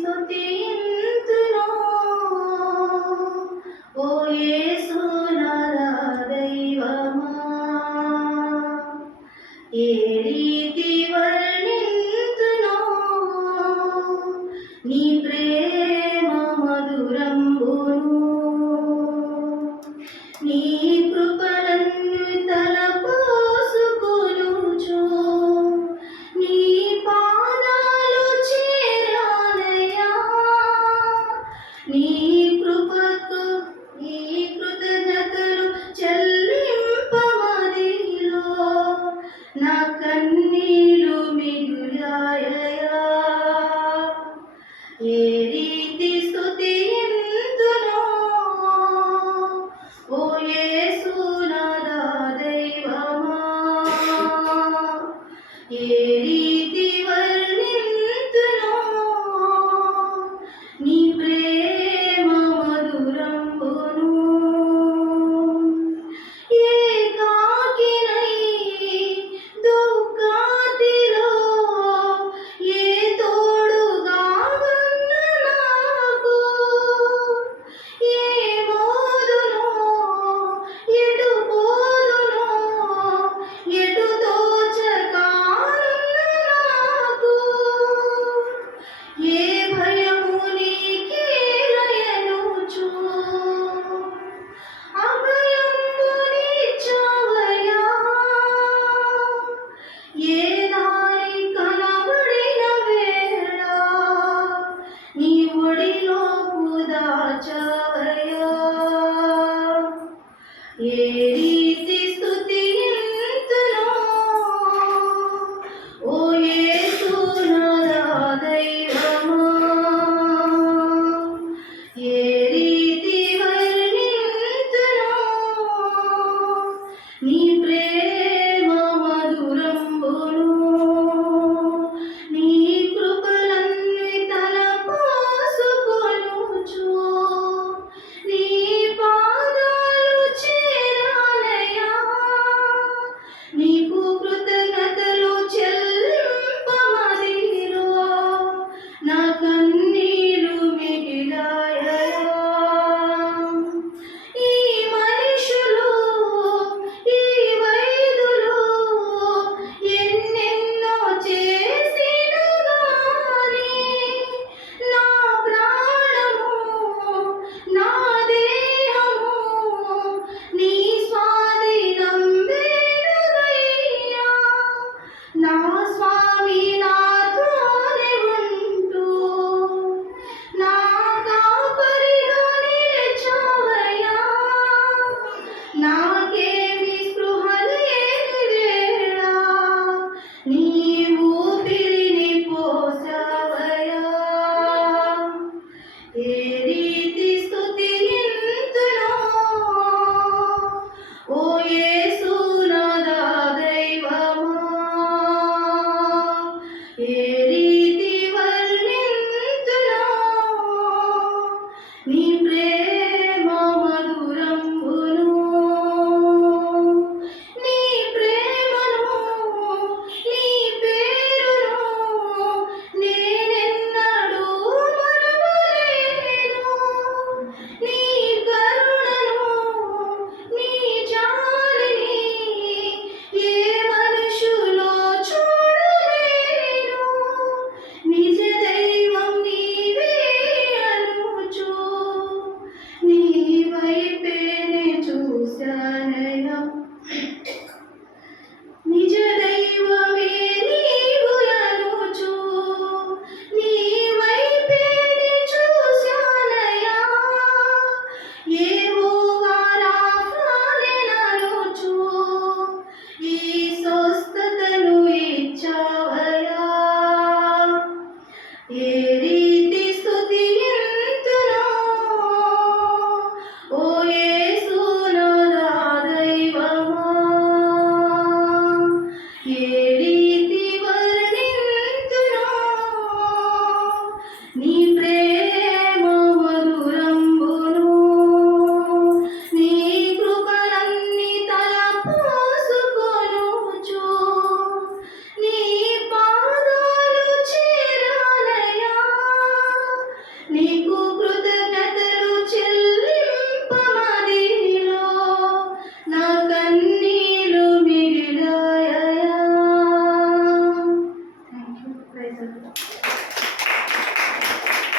స్తుతింతును ఓ యేసు నాదా దైవమా. ఏ 맞춰